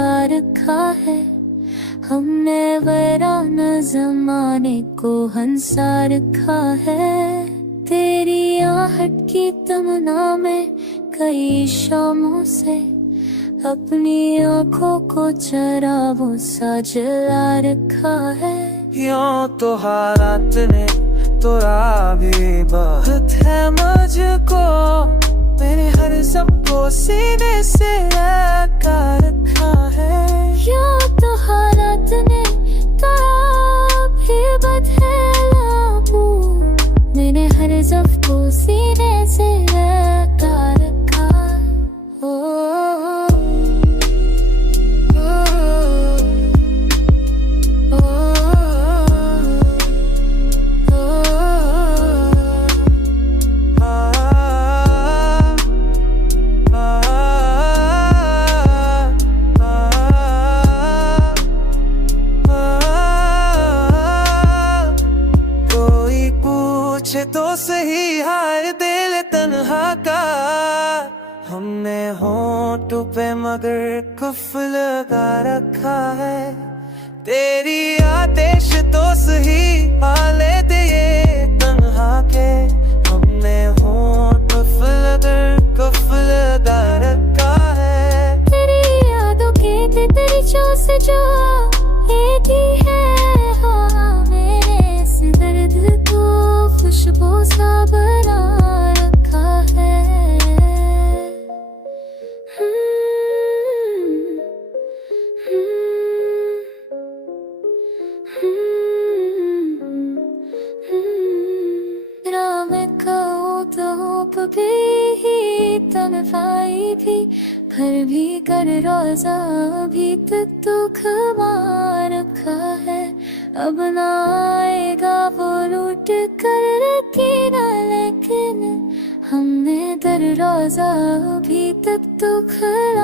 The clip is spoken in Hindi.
लगा रखा है। हमने वैराना जमाने को हंसा रखा है। तेरी आहट की तमन्ना में कई शामों से अपनी आँखों को चरागों सा जला रखा है। यूं तो हालात ने तोड़ा भी बहुत है मुझको, मेरे हर सबको सीने से लगा रखा है। यूं तो हालात ने तोड़ा भी बहुत है मुझको, मेरे हर सबको सीने से लगा रखा। तो सही हाय दिल तन्हा का, हमने होंठों पे मगर कुफ लगा रखा है। तेरी आदेश तो सही हाले दे ये तन्हा के, हमने होंठों पे मगर कुफ लगा रखा है। तेरी यादों के तितलियों से जो लेती है हवा, मेरे इस दर्द को खुशबू सा बना रखा है। मैं कहूँ तो धूप भी तन्हाई भी भर भी कर रोजा अभी तक तो खबा रखा है। अब ना आएगा वो लूट कर रखीना, लेकिन हमने दर रोजा अभी तक तो खड़ा